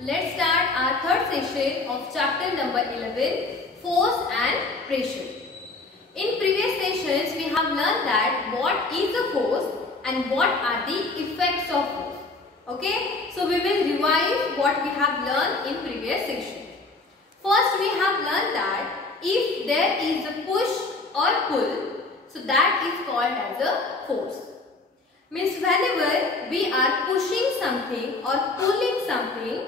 let's start our third session of chapter number 11, Force and Pressure. In previous sessions, we have learned that what is a force and what are the effects of force. Okay, so we will revise what we have learned in previous session. First, we have learned that if there is a push or pull, so that is called as a force. Means whenever we are pushing something or pulling something,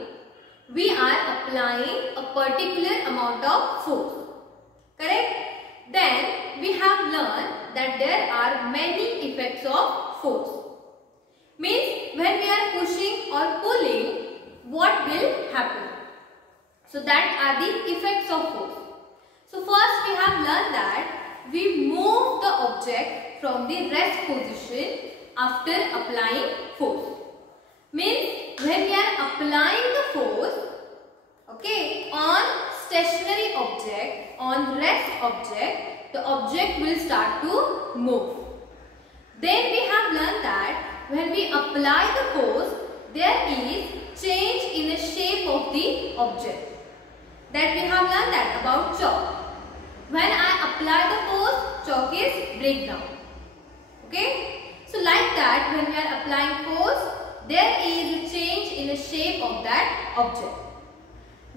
we are applying a particular amount of force. Correct? Then we have learned that there are many effects of force. Means when we are pushing or pulling, what will happen? So that are the effects of force. So first we have learned that we move the object from the rest position after applying force. Means when we are applying the force, okay, on stationary object, on rest object, the object will start to move. Then we have learned that when we apply the force, there is change in the shape of the object. That we have learned that about chalk. When I apply the force, chalk is breakdown. Okay? So like that, when we are applying force, there is a change in the shape of that object.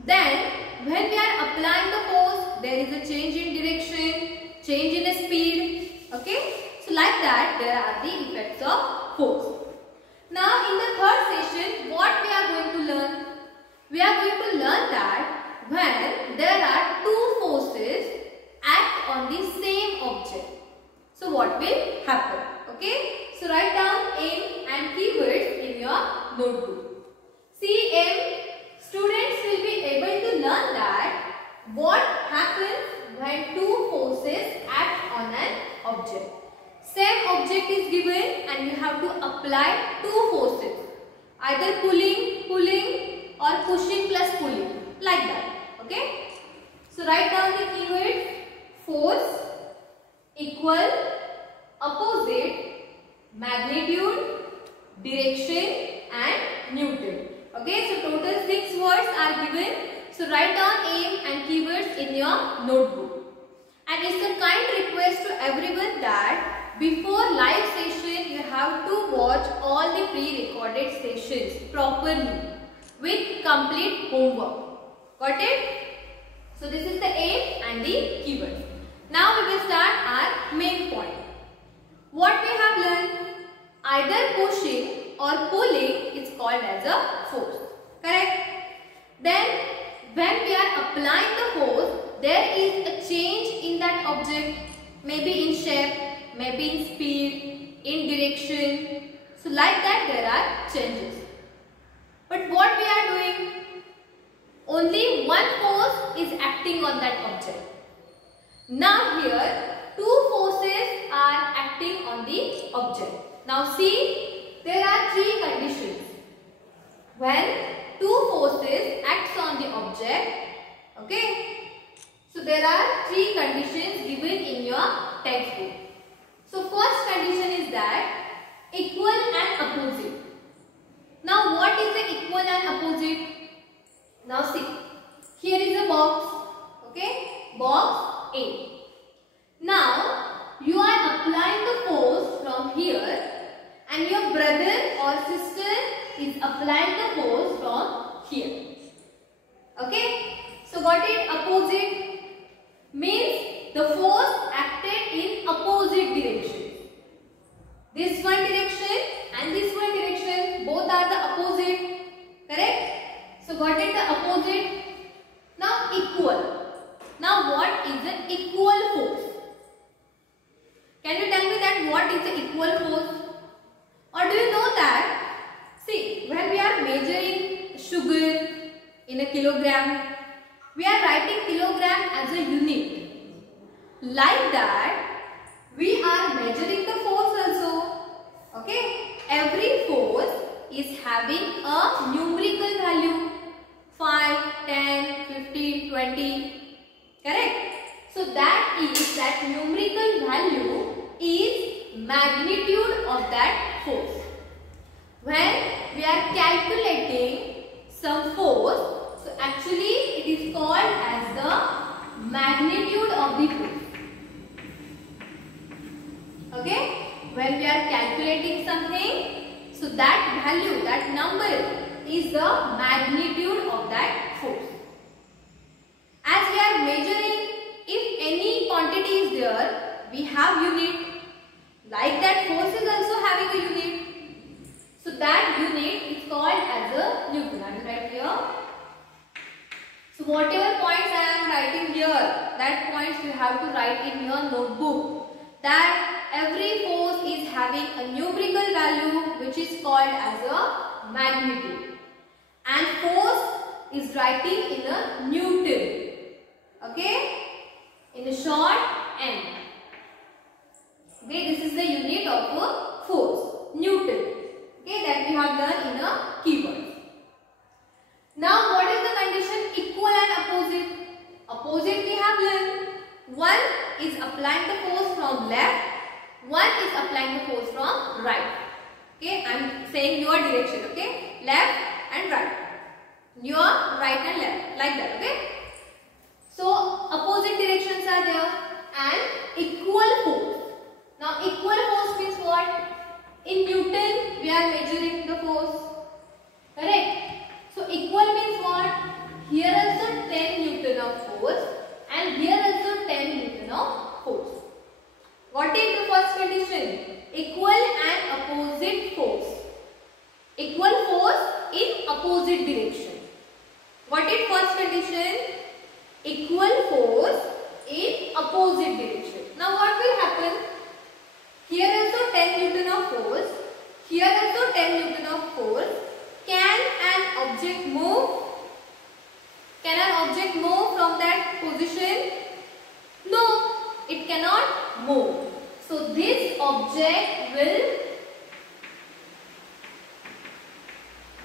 Then, when we are applying the force, there is a change in direction, change in the speed. Okay? So like that, there are the effects of force. Now, in the third session, what we are going to learn? We are going to learn that when there are two forces act on the same object, so what will happen? Okay? So write down aim and keywords in your notebook. See aim, students will be able to learn that what happens when two forces act on an object. Same object is given and you have to apply two forces. Either pulling or pushing plus pulling. Like that. Okay? So write down the keywords. Force, equal, opposite, magnitude, direction and Newton. Okay, so total 6 words are given. So write down aim and keywords in your notebook. And it's a kind request to everyone that before live session you have to watch all the pre-recorded sessions properly with complete homework. Got it? So this is the aim and the keywords. Now we will start our main point. What we have learned, either pushing or pulling is called as a force. Correct? Then when we are applying the force, there is a change in that object, maybe in shape, maybe in speed, in direction. So like that there are changes. But what we are doing? Only one force is acting on that object. Now here, two forces are acting on the object. Now see, there are three conditions. When two forces acts on the object, okay. So there are three conditions given in your textbook. So first condition is that equal and opposite. Now what is the equal and opposite? Now see, here is a box, okay, box A. Now, you are applying the force from here and your brother or sister is applying the force from here. Okay, so what is opposite? Means the force acted in opposite direction. This one direction and this one direction, both are the opposite. Correct? So what is the opposite? Now equal. Now what is the equal force? Can you tell me that what is the equal force? Or do you know that? See, when we are measuring sugar in a kilogram, we are writing kilogram as a unit. Like that, we are measuring the force also. Okay? Every force is having a numerical value. 5, 10, 15, 20. Correct? So that is that numerical value is magnitude of that force. When we are calculating some force, so actually it is called as the magnitude of the force. Okay, when we are calculating something, so that value, that number is the magnitude of that force. As we are measuring, if any quantity is there, we have unit. Like that, force is also having a unit. So that unit is called as a Newton. I will write here. So whatever points I am writing here, that points you have to write in your notebook. That every force is having a numerical value which is called as a magnitude. And force is writing in a Newton. Okay, in a short N. Okay, this is the unit of a force, Newton. Okay, that we have learned in a keyword. Now, what is the condition equal and opposite? Opposite we have learned. One is applying the force from left. One is applying the force from right. Okay, I am saying your direction. Okay, left and right. Your right and left, like that. Okay. So, opposite directions are there and equal force. Now, equal force means what? In Newton, we are measuring the force. Correct? So, equal means what? Here also 10 Newton of force and here also 10 Newton of force. What is the first condition? Equal and opposite force. Equal force in opposite direction. What is first condition? Equal force in opposite direction. Now what will happen? Here also 10 Newton of force. Here also 10 Newton of force. Can an object move? Can an object move from that position? No, it cannot move. So this object will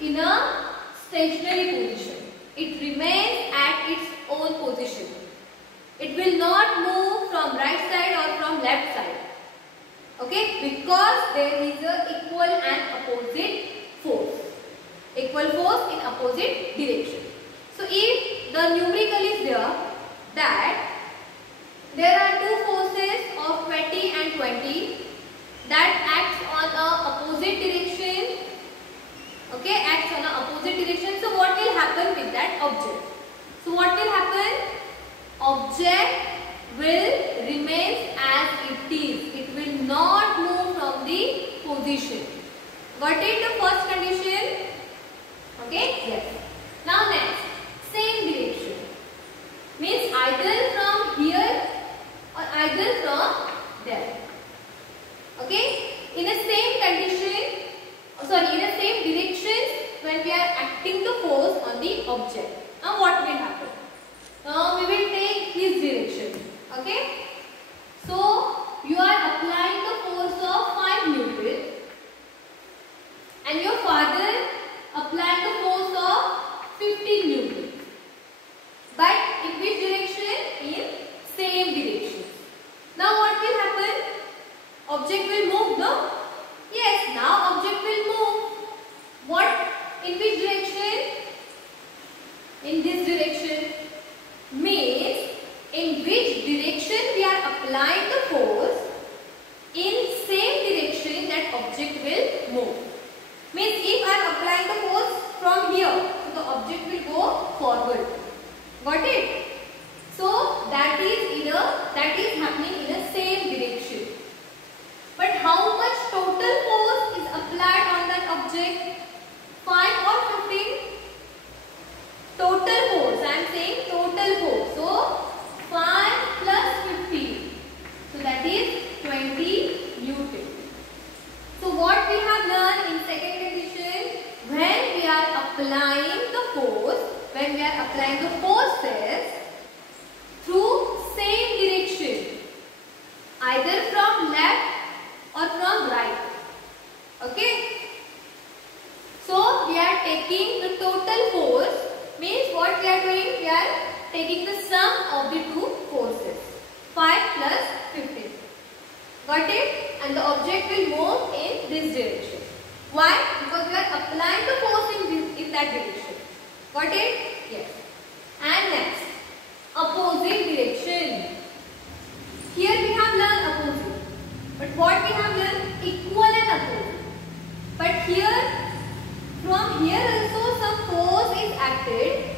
in a stationary position. It remains at its own position. It will not move from right side or from left side. Okay, because there is a equal and opposite force. Equal force in opposite direction. So if the numerical is there that there are two forces of 20 and 20 that acts on a opposite direction. Okay, acts on a opposite direction. So what will happen with that object? So what will happen? Object will remain as it is. It will not move from the position. Got it? The first condition. Okay? Yes. Now next, same direction. Means either from here or either from there. Okay? In the same condition, in the same direction when we are acting the force on the object. Now what will happen? Now we will take this direction. Okay? So you are applying the force of 5 Newton and your father applied the force of 15 Newton. But in which direction? In same direction. Now what will happen? Object will move, no? Yes, now object will move. What? In which direction? In this direction. Means in which direction we are applying the force, in same direction that object will move. Means if I am applying the force from here, so the object will go forward. Got it? So that is happening in the same direction. But how much total force is applied on that object? 5 or 15? Total force. I am saying total force. So 5 plus 15. So that is 20 Newton. So what we have learned in second condition, when we are applying the force, when we are applying the forces through same direction, either from left or from right. Okay. So we are taking the total force, means what we are doing? We are taking the sum of the two forces, 5 plus 15. Got it? And the object will move in this direction. Why? Because we are applying the force in that direction. Got it? Yes. And next, opposite direction. Here we have learned opposite. But what we have learned? Equal and opposite. But here, from here also some force is acted,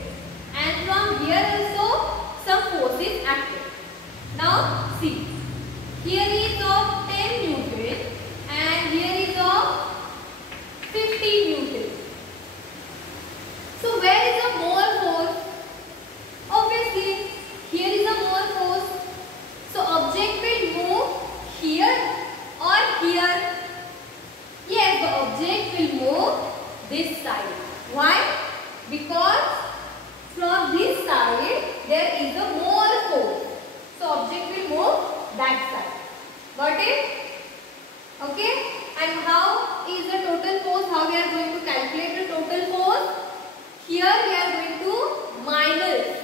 and from here also some force is acted. Now see, here is of 10 Newton and here is of 50 Newton. So where is the more force? Obviously here is a more force. So object will move here or here. Yes, the object will move this side. Why? Because from this side there is a more force. So object will move that side. Got it? Okay. And how is the total force? How we are going to calculate the total force? Here we are going to minus.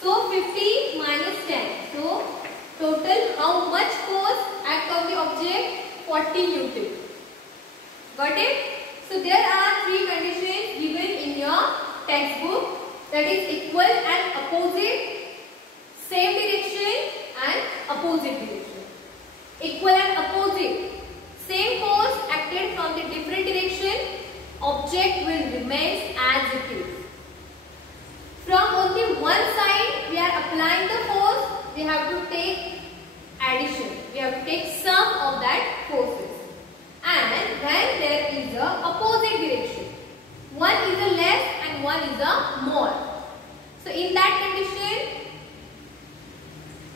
So 50 minus 10. So total how much force act on the object? 40 Newton. Got it? So there are three conditions given in your textbook, that is equal and opposite, same direction and opposite direction. Equal and opposite, same force acted from the different direction, object will remain as it is. From only one side we are applying the force, we have to take addition, we have to take sum of that forces. And when there is a opposite direction, one is a less and one is a more. So in that condition,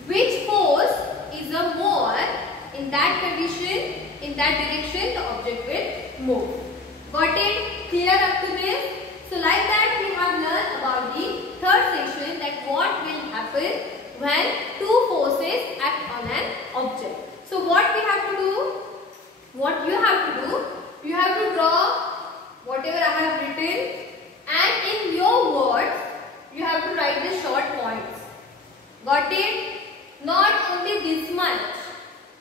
which force is a more, in that condition, in that direction the object will move. Got it? Clear up to this? So like that we have learned about the third section, that what will happen when two forces act on an object. So what we have to do? What you have to do? You have to draw whatever I have written, and in your words you have to write the short points. Got it? Not only this much.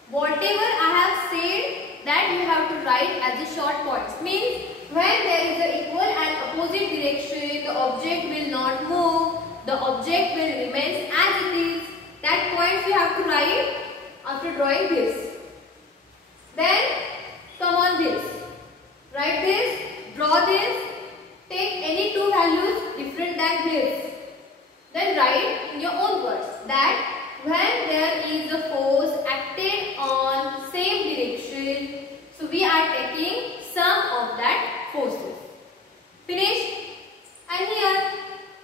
Whatever I have said, that you have to write as the short points. Means when there is an equal and opposite direction, the object will not move, the object will remain as it is. That points you have to write after drawing this. Then come on this. Write this, draw this, take any two values different than this. Then write in your own words that when there is a force acted on same direction, so we are taking sum of that forces. Finished? And here,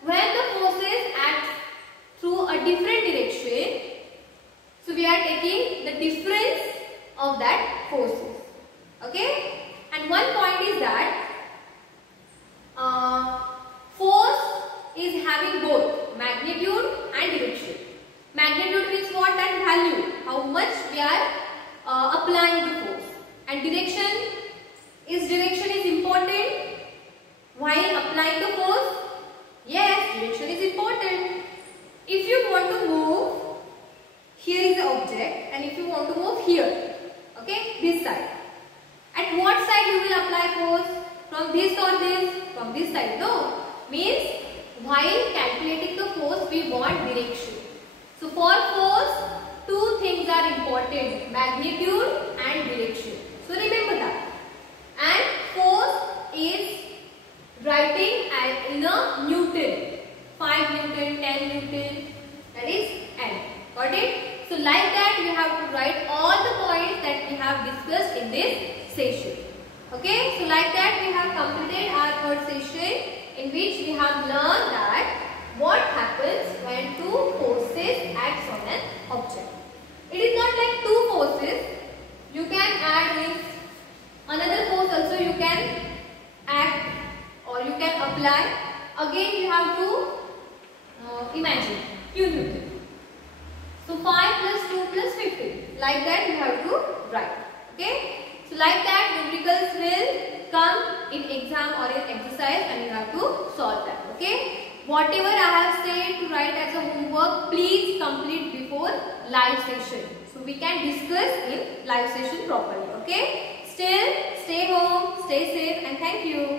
when the forces act through a different direction, so we are taking the difference of that forces. Okay? And one point is that force is having both magnitude and direction. Magnitude means what? That value, how much we are applying the force. And direction is important while applying the force. Yes, direction is important. If you want to move, here is the object, and if you want to move here, okay, this side. At what side you will apply force? From this or this? From this side, no. Means while calculating the force, we want direction. So for force, two things are important, magnitude and direction. So remember that. And force is writing in a Newton, 5 Newton, 10 Newton, that is N. Got it? So like that you have to write all the points that we have discussed in this session. Okay? So like that we have completed our third session, in which we have learned that what happens when two forces act on an object. It is not like two forces. You can add another force also you can act or you can apply. Again you have to imagine Q Newton. So 5 plus 2 plus 15. Like that you have to write. Okay. So like that numericals will come in exam or in exercise and you have to solve that. Okay. Whatever I have said to write as a homework, please complete before live session. So we can discuss in live session properly. Okay. Still stay home, stay safe and thank you.